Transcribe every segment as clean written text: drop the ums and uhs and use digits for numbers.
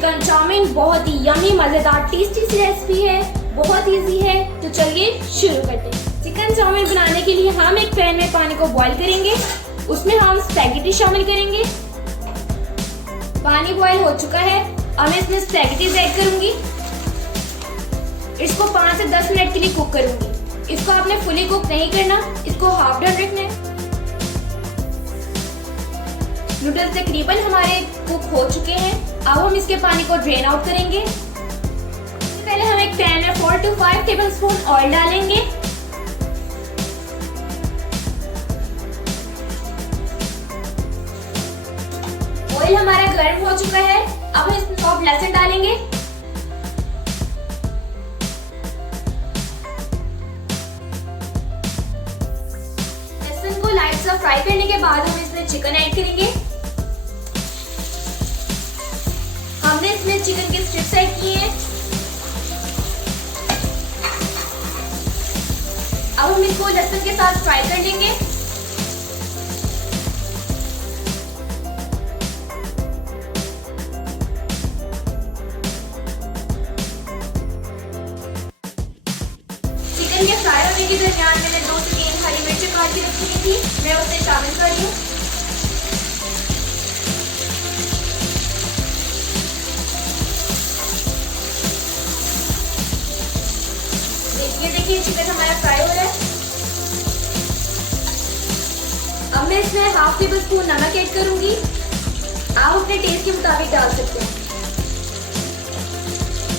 Chicken chowmein बहुत ही yummy मजेदार tasty सी recipe है, बहुत इजी है। तो चलिए शुरू करते हैं। चिकन चाउमीन बनाने के लिए हम एक पैन में पानी को बॉईल करेंगे, उसमें हम स्पैगेटी शामिल करेंगे। पानी बॉईल हो चुका है, अब मैं इसमें स्पैगेटीज ऐड करूंगी। इसको 5 से 10 मिनट के लिए कुक करूंगी। इसको आपने फुली कुक नहीं करना, इसको हाफ डन रखना है। नूडल्स तकरीबन हमारे कुक हो चुके हैं। अब हम इसके पानी को ड्रेन आउट करेंगे। पहले हम एक पैन में 4 to 5 टेबलस्पून ऑयल डालेंगे। ऑयल हमारा गर्म हो चुका है, अब हम इसमें चॉप्ड लहसुन डालेंगे। लहसुन को लाइट सा फ्राई करने के बाद हम इसमें चिकन ऐड करेंगे। हमने इसमें चिकन के स्ट्रिप्स ऐड किए हैं। अब हम इसको लहसुन के साथ फ्राई कर लेंगे। चिकन के फ्राई होने के दरमियान मैंने 2 से 3 हरी मिर्च काट के रखी थी, मैं उसे शामिल कर दूं। देखिए चिकन हमारा फ्राई हो रहा है। अब मैं इसमें हाफ टेबल स्पून नमक ऐड करूंगी, आप अपने टेस्ट के मुताबिक डाल सकते हैं।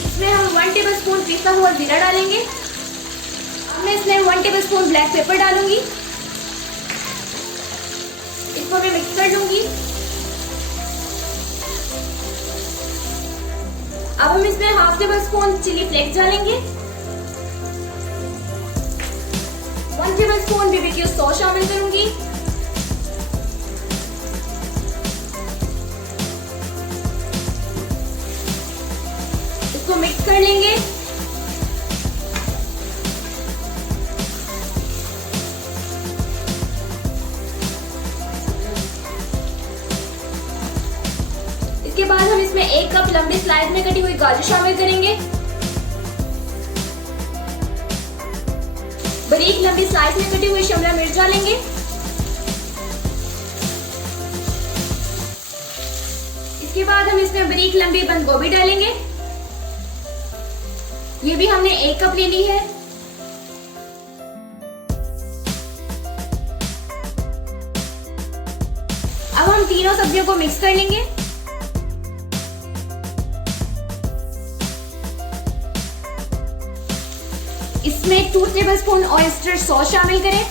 इसमें हम 1 टेबल स्पून पिसा हुआ जीरा डालेंगे। अब मैं इसमें 1 टेबल स्पून ब्लैक पेपर डालूंगी। इसको मैं मिक्स कर लूंगी। अब हम इसमें half tablespoon chilli flakes डालेंगे। 1 टेबल स्पून बीबीक्यू सॉस शामिल करूंगी। इसको मिक्स कर लेंगे। इसके बाद हम इसमें 1 कप लंबी स्लाइस में कटी हुई गाजर शामिल करेंगे। बारीक लंबी स्लाइस में कटी हुई शिमला मिर्च डालेंगे। इसके बाद हम इसमें बारीक लंबी बंद गोभी डालेंगे। ये भी हमने 1 कप ले ली है। अब हम तीनों सब्जियों को मिक्स कर लेंगे। इसमें 2 टेबलस्पून ऑयस्टर सॉस शामिल करें।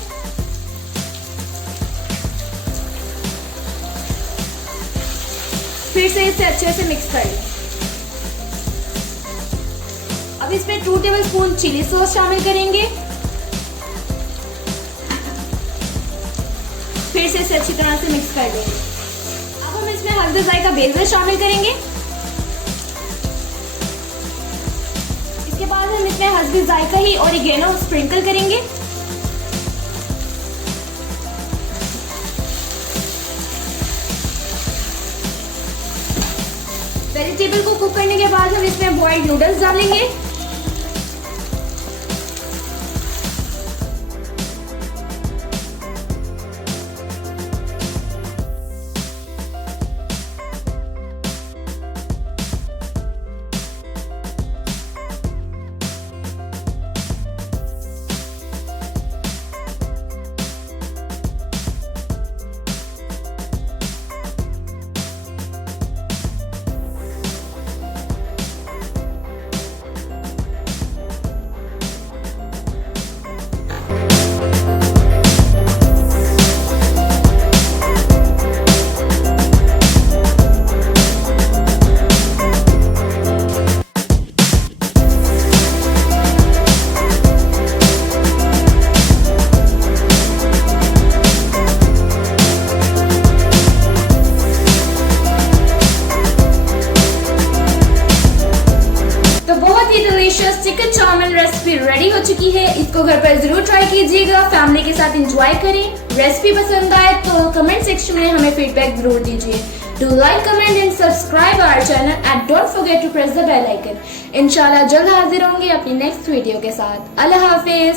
फिर से इसे अच्छे से मिक्स कर लें। अब इसमें 2 टेबलस्पून चिली सॉस शामिल करेंगे। फिर से इसे अच्छी तरह से मिक्स कर लेंगे। अब हम इसमें हल्दी जायका बेसन शामिल करेंगे। इसके बाद हम इसमें हल्दी जायका ही ऑरिगेनो स्प्रिंकल करेंगे। वेजिटेबल को कुक करने के बाद हम इसमें बॉइल्ड नूडल्स डालेंगे। चिकन चाउमीन रेसिपी रेडी हो चुकी है। इसको घर पर जरूर ट्राई कीजिएगा, फैमिली के साथ एंजॉय करें। रेसिपी पसंद आए तो कमेंट सेक्शन में हमें फीडबैक जरूर दीजिए। Do like, comment and subscribe our channel and don't forget to press the bell icon. इंशाल्लाह जल्द हाजिर होंगे अपनी नेक्स्ट वीडियो के साथ। अल्लाह हाफिज।